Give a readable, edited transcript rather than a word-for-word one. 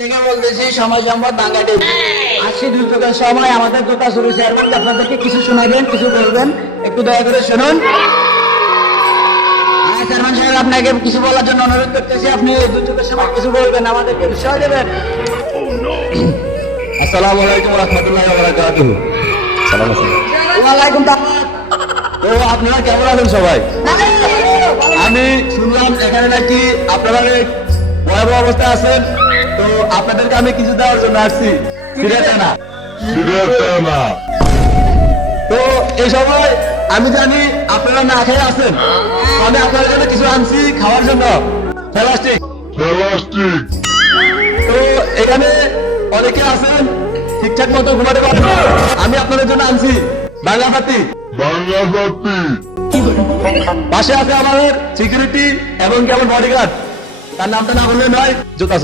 দেখে বলতেছি সময় সম্পদ বাঙালি আসছি দুর্যোগের সময় আমাদের জোতা চুরি শেয়ার করতে আপনাদেরকে কিছু শোনাবেন, কিছু বলবেন, একটু দয়া করে শুনুন। চেয়ারম্যান সাহেব, আপনাকে কিছু বলার জন্য অনুরোধ করতেছি। আপনি দুর্যোগের সময় কিছু বলবেন, আমাদেরকে উৎসাহ দেবেন। আসসালামু আলাইকুম ওয়া রাহমাতুল্লাহি ওয়া বারাকাতুহু। সালাম আলাইকুম। ওয়ালাইকুম আসসালাম। তো আপনারা কেমন আছেন সবাই? আমি শুনলাম এখানে নাকি আপনারা অনেক ভয়াবহ অবস্থায় আছেন, তো আপনাদেরকে আমি কিছু দেওয়ার জন্য আসছি। সিরিয়াসনা তো এই সময় আমি জানি আপনারা না খেয়ে আছেন, আমি আপনাদের জন্য কিছু আনছি খাওয়ার জন্য। প্লাস্টিক তো এখানে অনেকে আছেন ঠিকঠাক মতো ঘুমাতে পারেন না। আমি আপনাদের জন্য আনছি বাংলা পাতি। পাশে আছে আমাদের সিকিউরিটি এবং কেমন বডিগার্ড, তার নামটা না বললে নয়, জুতা